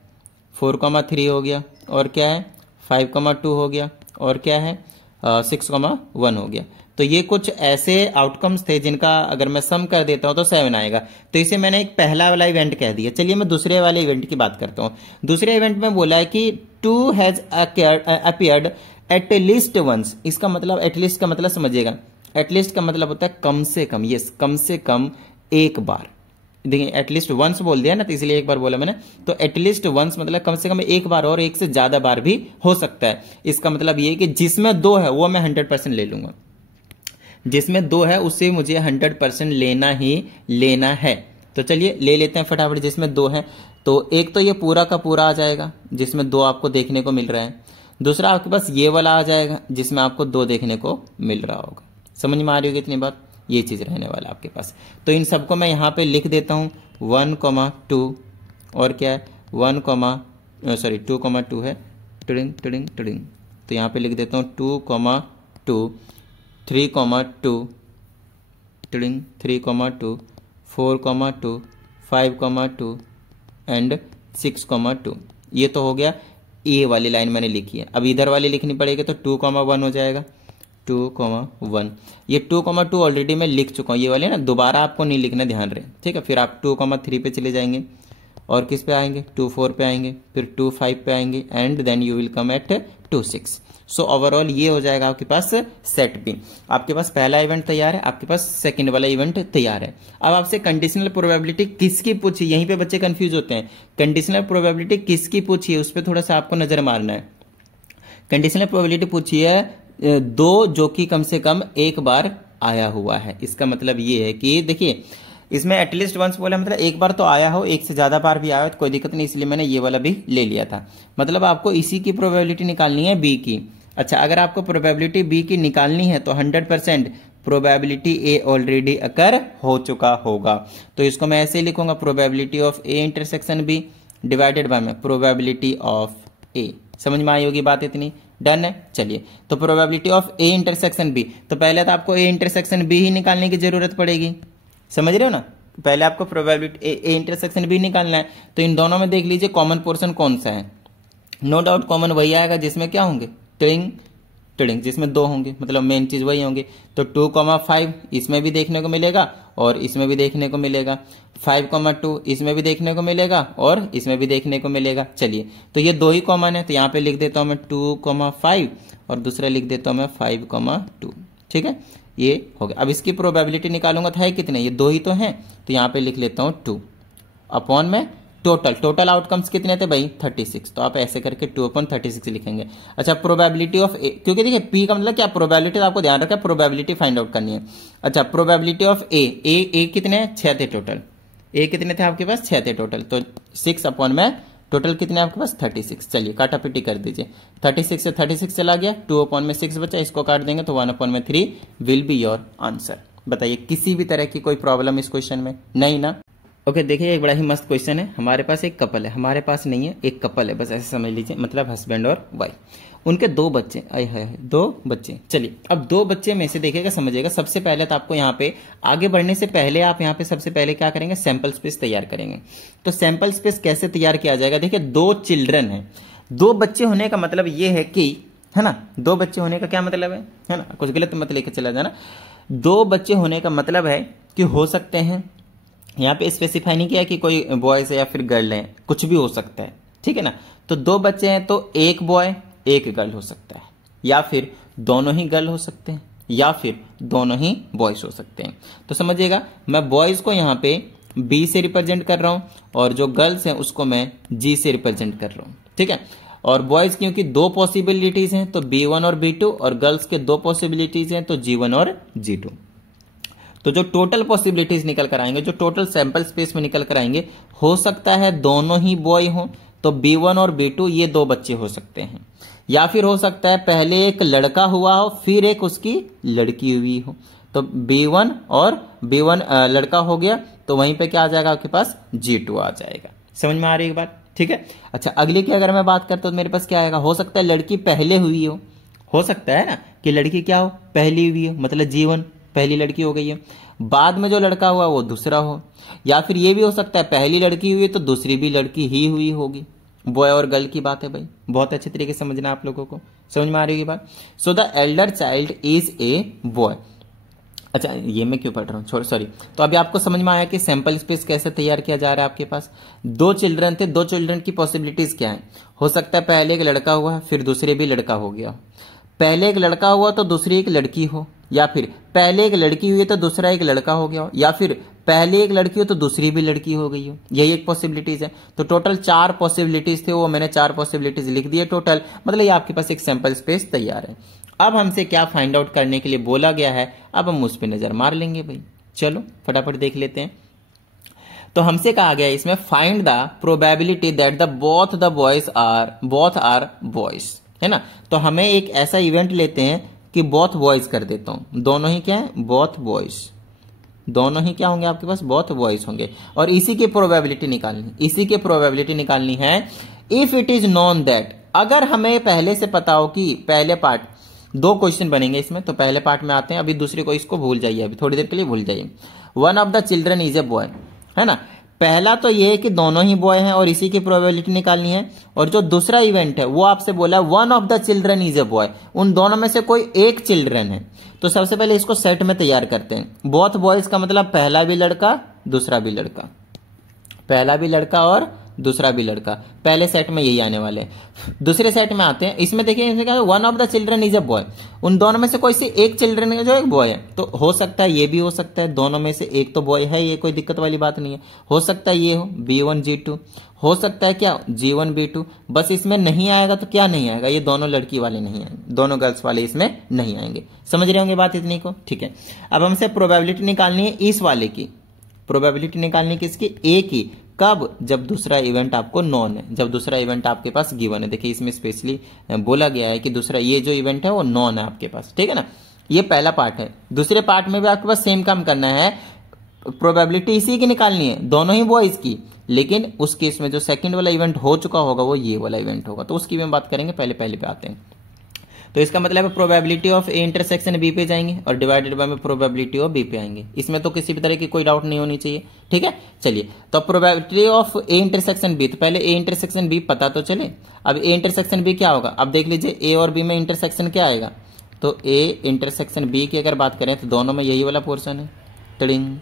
4,3 हो गया, और क्या है 5,2 हो गया, और क्या है 6,1 हो गया। तो ये कुछ ऐसे आउटकम्स थे जिनका अगर मैं सम कर देता हूं तो 7 आएगा। तो इसे मैंने एक पहला वाला इवेंट कह दिया। चलिए मैं दूसरे वाले इवेंट की बात करता हूं। दूसरे इवेंट में बोला है कि 2 has appeared at least once. इसका मतलब एटलीस्ट का मतलब समझिएगा, एटलीस्ट का मतलब होता है कम से कम, यस कम से कम एक बार। देखिए एटलीस्ट वंस बोल दिया ना, तो इसलिए एक बार बोला मैंने, तो एटलीस्ट वंस मतलब कम से कम एक बार और एक से ज्यादा बार भी हो सकता है। इसका मतलब ये कि जिसमें 2 है वो मैं 100% ले लूंगा, जिसमें 2 है उससे मुझे 100% लेना ही लेना है। तो चलिए ले लेते हैं फटाफट। जिसमें 2 है तो एक तो ये पूरा का पूरा आ जाएगा जिसमें 2 आपको देखने को मिल रहा है, दूसरा आपके पास ये वाला आ जाएगा जिसमें आपको 2 देखने को मिल रहा होगा। समझ में आ रही होगी इतनी बात, ये चीज रहने वाला आपके पास। तो इन सबको मैं यहां पे लिख देता हूं 1,2 और क्या है 2,2 है टिडिंग टिडिंग टिडिंग, तो यहां पे लिख देता हूं 2,2, 3,2 टिडिंग 3,2, 4,2, 5,2 एंड 6,2। ये तो हो गया ए वाली लाइन मैंने लिखी है। अब इधर वाली लिखनी पड़ेगी तो 2,1 हो जाएगा 2,1। ये 2,2 ऑलरेडी मैं लिख चुका हूं, ये वाले ना दोबारा आपको नहीं लिखना, ध्यान रहे, ठीक है? फिर आप 2,3 पे चले जाएंगे और किस पे आएंगे 2 4 पे आएंगे, फिर 2 5 पे आएंगे and then you will come at 2 6। So overall ये हो जाएगा आपके पास सेट बी। आपके पास पहला इवेंट तैयार है, आपके पास सेकंड वाला इवेंट तैयार है। अब आपसे कंडीशनल प्रोबेबिलिटी किसकी पूछी, यहीं पे बच्चे कंफ्यूज होते हैं। कंडीशनल प्रोबेबिलिटी किसकी पूछी है उस पर थोड़ा सा आपको नजर मारना है। कंडीशनल प्रोबेबिलिटी पूछी है 2 जो कि कम से कम एक बार आया हुआ है। इसका मतलब ये है कि देखिए इसमें एटलीस्ट वंस बोला मतलब एक बार तो आया हो, एक से ज्यादा बार भी आया हो तो कोई दिक्कत नहीं, इसलिए मैंने ये वाला भी ले लिया था। मतलब आपको इसी की प्रोबेबिलिटी निकालनी है बी की। अच्छा, अगर आपको प्रोबेबिलिटी बी की निकालनी है तो 100% प्रोबेबिलिटी ए ऑलरेडी अकर हो चुका होगा। तो इसको मैं ऐसे ही लिखूंगा, probability of A intersection B divided by में प्रोबेबिलिटी ऑफ ए। समझ में आई होगी बात इतनी, डन है। चलिए, तो probability of A intersection B, तो पहले तो आपको ए इंटरसेक्शन बी ही निकालने की जरूरत पड़ेगी, समझ रहे हो ना। पहले आपको प्रोबेबिलिटी ए इंटरसेक्शन बी निकालना है, तो इन दोनों में देख लीजिए कॉमन पोर्शन कौन सा है। नो डाउट कॉमन वही आएगा जिसमें क्या होंगे ट्विंग ट्विंग, जिसमें 2 होंगे, मतलब मेन चीज वही होंगे। तो 2,5 इसमें भी देखने को मिलेगा और इसमें भी देखने को मिलेगा, 5,2 इसमें भी देखने को मिलेगा और इसमें भी देखने को मिलेगा। चलिए, तो ये 2 ही कॉमन है, तो यहाँ पे लिख देता हूं मैं 2,5 और दूसरा लिख देता हूं मैं 5,2। ठीक है, ये हो गया। अब इसकी प्रोबेबिलिटी निकालूंगा तो है कितने, ये 2 ही तो हैं, तो यहाँ पे लिख लेता हूं 2 अपॉन में टोटल आउटकम्स कितने थे भाई 36, तो आप ऐसे करके 2/36 लिखेंगे। अच्छा, प्रोबेबिलिटी ऑफ ए, क्योंकि देखिए पी का मतलब क्या प्रोबेबिलिटी, आपको ध्यान रखा प्रोबेबिलिटी फाइंड आउट करनी है। अच्छा, प्रोबेबिलिटी ऑफ ए कितने 6 थे टोटल, ए कितने थे आपके पास 6 थे टोटल, तो 6 अपॉन में टोटल कितने आपके पास 36। चलिए काटा पिटी कर दीजिए, 36 से 36 चला गया, 2/6 बचा, इसको काट देंगे तो 1/3 विल बी योर आंसर। बताइए किसी भी तरह की कोई प्रॉब्लम इस क्वेश्चन में नहीं ना। ओके, देखिए एक बड़ा ही मस्त क्वेश्चन है। हमारे पास एक कपल है, हमारे पास नहीं है, एक कपल है, बस ऐसे समझ लीजिए, मतलब हस्बैंड और वाइफ, उनके 2 बच्चे, आए है 2 बच्चे। चलिए, अब 2 बच्चे में से देखिएगा समझिएगा, सबसे पहले तो आपको यहाँ पे आगे बढ़ने से पहले आप यहाँ पे सबसे पहले क्या करेंगे, सैंपल स्पेस तैयार करेंगे। तो सैंपल स्पेस कैसे तैयार किया जाएगा, देखिए 2 चिल्ड्रन है, 2 बच्चे होने का मतलब ये है कि, है ना, 2 बच्चे होने का क्या मतलब है ना, कुछ गलत मत लेके चला जाना। 2 बच्चे होने का मतलब है कि हो सकते हैं, यहाँ पे स्पेसिफाई नहीं किया कि कोई बॉयज है या फिर गर्ल है, कुछ भी हो सकता है, ठीक है ना। तो 2 बच्चे हैं तो एक बॉय एक गर्ल हो सकता है, या फिर दोनों ही गर्ल हो सकते हैं, या फिर दोनों ही बॉयज हो सकते हैं। तो समझिएगा, मैं बॉयज को यहाँ पे बी से रिप्रेजेंट कर रहा हूं और जो गर्ल्स हैं उसको मैं जी से रिप्रेजेंट कर रहा हूं, ठीक है। और बॉयज क्योंकि 2 पॉसिबिलिटीज हैं तो B1 और B2, और गर्ल्स के 2 पॉसिबिलिटीज हैं तो G1 और G2। तो जो टोटल पॉसिबिलिटीज निकल कर आएंगे, जो टोटल सैंपल स्पेस में निकल कर आएंगे, हो सकता है दोनों ही बॉय हो, तो B1 और B2 ये 2 बच्चे हो सकते हैं, या फिर हो सकता है पहले एक लड़का हुआ हो फिर एक उसकी लड़की हुई हो, तो B1 और B1 लड़का हो गया तो वहीं पे क्या आ जाएगा आपके पास G2 आ जाएगा। समझ में आ रही है बात, ठीक है। अच्छा, अगले की अगर मैं बात करता हूं तो मेरे पास क्या आएगा, हो सकता है लड़की पहले हुई हो सकता है ना कि लड़की क्या हो पहली हुई हो, मतलब G1 पहली लड़की हो गई है, बाद में जो लड़का हुआ वो दूसरा हो, या फिर ये भी हो सकता है पहली लड़की हुई तो दूसरी भी लड़की ही हुई होगी। बॉय और गर्ल की बात है भाई, बहुत अच्छे तरीके से समझना आप लोगों को, समझ में आ रही है बात। So the Elder child is a boy. अच्छा, ये मैं क्यों पढ़ रहा हूँ, सॉरी। तो अभी आपको समझ में आया कि सैंपल स्पेस कैसे तैयार किया जा रहा है। आपके पास 2 चिल्ड्रन थे, 2 चिल्ड्रन की पॉसिबिलिटीज क्या है, हो सकता है पहले एक लड़का हुआ फिर दूसरे भी लड़का हो गया, पहले एक लड़का हुआ तो दूसरी एक लड़की हो, या फिर पहले एक लड़की हुई तो दूसरा एक लड़का हो गया हो, या फिर पहले एक लड़की हो तो दूसरी भी लड़की हो गई हो, यही एक पॉसिबिलिटीज है। तो टोटल 4 पॉसिबिलिटीज थे, वो मैंने 4 पॉसिबिलिटीज लिख दिए टोटल, मतलब ये आपके पास एक सैंपल स्पेस तैयार है। अब हमसे क्या फाइंड आउट करने के लिए बोला गया है, अब हम उस पर नजर मार लेंगे भाई। चलो फटाफट देख लेते हैं। तो हमसे कहा गया इसमें find the probability that the both are boys, है ना। तो हमें एक ऐसा इवेंट लेते हैं कि बोथ बॉयज कर देता हूं, दोनों ही क्या है बोथ बॉयज, दोनों ही क्या होंगे आपके पास बोथ बॉयज होंगे, और इसी की प्रोबेबिलिटी निकालनी है। If it is known that, अगर हमें पहले से पता हो कि पहले पार्ट 2 क्वेश्चन बनेंगे इसमें, तो पहले पार्ट में आते हैं, अभी दूसरे को इसको भूल जाइए, अभी थोड़ी देर के लिए भूल जाइए। One of the children is a boy, है ना। पहला तो ये है कि दोनों ही बॉय हैं और इसी की प्रोबेबिलिटी निकालनी है, और जो दूसरा इवेंट है वो आपसे बोला one of the children is a boy, उन दोनों में से कोई एक चिल्ड्रन है। तो सबसे पहले इसको सेट में तैयार करते हैं। बोथ बॉयज का मतलब पहला भी लड़का दूसरा भी लड़का, पहला भी लड़का और दूसरा भी लड़का, पहले सेट में यही आने वाले हैं। दूसरे सेट में आते हैं, इसमें देखिए इसमें क्या है, one of the children is a boy, उन दोनों में से कोई से एक चिल्ड्रन है जो एक बॉय है, तो हो सकता है ये भी हो सकता है, दोनों में से एक तो बॉय है, ये कोई दिक्कत वाली बात नहीं है। हो सकता है ये हो B1 G2, हो सकता है क्या G1 B2, बस इसमें नहीं आएगा तो क्या नहीं आएगा, ये दोनों लड़की वाले नहीं आएंगे, दोनों गर्ल्स वाले इसमें नहीं आएंगे। समझ रहे होंगे बात इतनी को, ठीक है। अब हमसे प्रोबेबिलिटी निकालनी है इस वाले की, प्रोबेबिलिटी निकालनी किसकी, ए की, कब, जब दूसरा इवेंट आपको नॉन है, जब दूसरा इवेंट आपके पास गिवन है। देखिए इसमें स्पेशली बोला गया है कि दूसरा ये जो इवेंट है वो नॉन है आपके पास, ठीक है ना। ये पहला पार्ट है। दूसरे पार्ट में भी आपके पास सेम काम करना है, प्रोबेबिलिटी इसी की निकालनी है, दोनों ही बॉयज की, लेकिन उस केस में जो सेकंड वाला इवेंट हो चुका होगा वो ये वाला इवेंट होगा, तो उसकी भी हम बात करेंगे, पहले पे आते हैं। तो इसका मतलब है probability of A intersection B पे जाएंगे और डिवाइडेड बाय में प्रोबेबिलिटी ऑफ बी पे आएंगे। इसमें तो किसी भी तरह की कोई डाउट नहीं होनी चाहिए, ठीक है। चलिए, तो probability of A intersection B, तो पहले ए इंटरसेक्शन बी पता तो चले। अब ए इंटरसेक्शन बी क्या होगा, अब देख लीजिए ए और बी में इंटरसेक्शन क्या आएगा, तो ए इंटरसेक्शन बी की अगर बात करें तो दोनों में यही वाला पोर्शन है, टिडिंग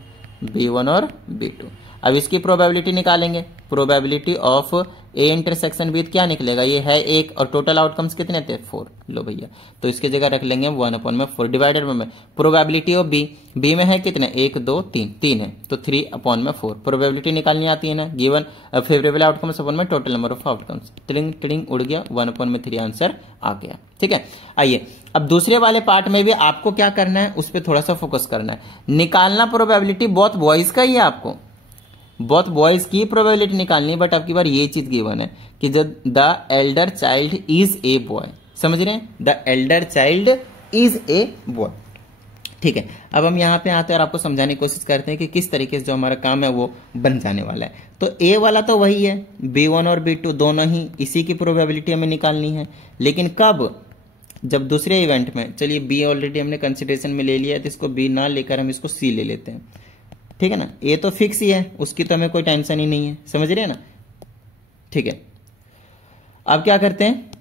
B1 और B2। अब इसकी प्रोबेबिलिटी निकालेंगे, probability of A intersection B क्या निकलेगा, ये है 1 और टोटल आउटकम्स कितने थे 4, लो भैया, तो इसकी जगह रख लेंगे 1/4 डिवाइडेड में प्रोबेबिलिटी ऑफ बी में है कितने 1 2 3 है, तो 3/4 प्रोबेबिलिटी निकालनी आती है ना, गिवन फेवरेबल आउटकम्स अपॉन में total number of outcomes, tiding tiding उड़ गया, 1/3 आंसर आ गया, ठीक है। आइए अब दूसरे वाले पार्ट में भी आपको क्या करना है, उस पर थोड़ा सा फोकस करना है, निकालना प्रोबेबिलिटी बहुत बॉयज का ही है, आपको बहुत बॉयज की प्रोबेबिलिटी निकालनी है, बट आपकी बार ये चीज गिवन है कि जब the Elder child is a boy, समझ रहे हैं, the Elder child is a boy, ठीक है। अब हम यहाँ पे आते हैं और आपको समझाने की कोशिश करते हैं कि किस तरीके से जो हमारा काम है वो बन जाने वाला है। तो ए वाला तो वही है, B1 और B2 दोनों ही इसी की प्रोबेबिलिटी हमें निकालनी है, लेकिन कब, जब दूसरे इवेंट में, चलिए बी ऑलरेडी हमने कंसिडरेशन में ले लिया है, तो इसको बी ना लेकर हम इसको सी ले लेते हैं, ठीक है ना। ए तो फिक्स ही है, उसकी तो हमें कोई टेंशन ही नहीं है, समझ रहे हैं ना, ठीक है। अब क्या करते हैं,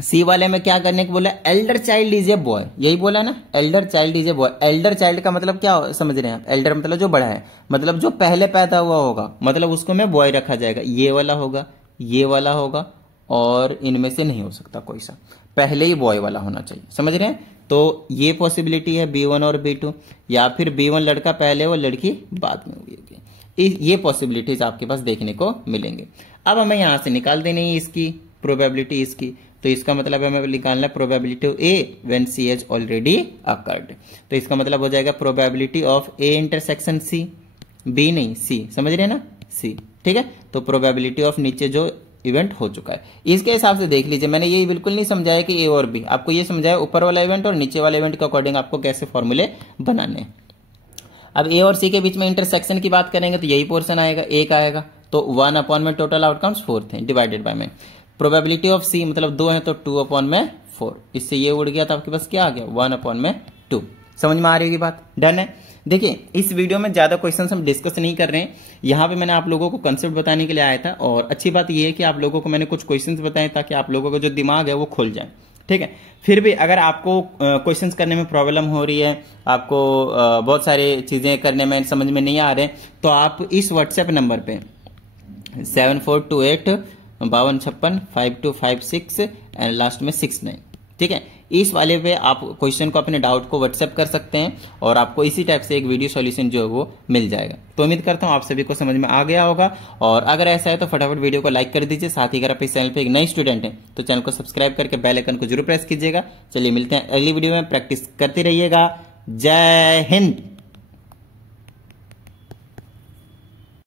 सी वाले में क्या करने को बोला, Elder child is a boy, यही बोला ना, Elder child is a boy. Elder child का मतलब क्या समझ रहे हैं आप, एल्डर मतलब जो बड़ा है, मतलब जो पहले पैदा हुआ होगा, मतलब उसको में बॉय रखा जाएगा, ये वाला होगा, ये वाला होगा, और इनमें से नहीं हो सकता कोई सा, पहले ही बॉय वाला होना चाहिए, समझ रहे हैं। तो ये पॉसिबिलिटी है B1 और B2, या फिर B1 लड़का पहले और लड़की बाद में हुई होगी, ये पॉसिबिलिटीज आपके पास देखने को मिलेंगे। अब हमें यहां से निकाल देनी है इसकी प्रोबेबिलिटी इसकी, तो इसका मतलब हमें निकालना है probability of A when C has already occurred, तो इसका मतलब हो जाएगा probability of A intersection C, B नहीं सी, समझ रहे हैं ना, सी, ठीक है। तो प्रोबेबिलिटी ऑफ नीचे जो इवेंट हो चुका है, इसके हिसाब से देख लीजिए, मैंने ये बिल्कुल नहीं समझाया कि ए और बी, आपको ये समझाया ऊपर वाला इवेंट और नीचे वाला इवेंट के अकॉर्डिंग आपको कैसे फॉर्मूले बनाने हैं। अब ए और सी के बीच में इंटरसेक्शन की बात करेंगे तो यही पोर्शन आएगा, एक आएगा, तो 1/, में टोटल आउटकम्स 4 थे, डिवाइडेड बाय में प्रोबेबिलिटी ऑफ सी मतलब 2 है तो 2/4, इससे ये उड़ गया, तो आपके पास क्या आ गया 1/2। समझ में आ रही होगी बात, डन है। देखिए इस वीडियो में ज्यादा क्वेश्चंस हम डिस्कस नहीं कर रहे हैं, यहाँ पे मैंने आप लोगों को कंसेप्ट बताने के लिए आया था, और अच्छी बात यह है कि आप लोगों को मैंने कुछ क्वेश्चंस बताए ताकि आप लोगों का जो दिमाग है वो खुल जाए, ठीक है। फिर भी अगर आपको क्वेश्चंस करने में प्रॉब्लम हो रही है, आपको बहुत सारी चीजें करने में समझ में नहीं आ रहे, तो आप इस व्हाट्सएप नंबर पे 7428 5256 5256 एंड लास्ट में 69, ठीक है, इस वाले पे आप क्वेश्चन को, अपने डाउट को व्हाट्सएप कर सकते हैं और आपको इसी टाइप से एक वीडियो सॉल्यूशन जो है वो मिल जाएगा। तो उम्मीद करता हूं आप सभी को समझ में आ गया होगा, और अगर ऐसा है तो फटाफट वीडियो को लाइक कर दीजिए, साथ ही अगर आप इस चैनल पे एक नए स्टूडेंट हैं तो चैनल को सब्सक्राइब करके बेल आइकन को जरूर प्रेस कीजिएगा। चलिए मिलते हैं अगली वीडियो में, प्रैक्टिस करते रहिएगा। जय हिंद।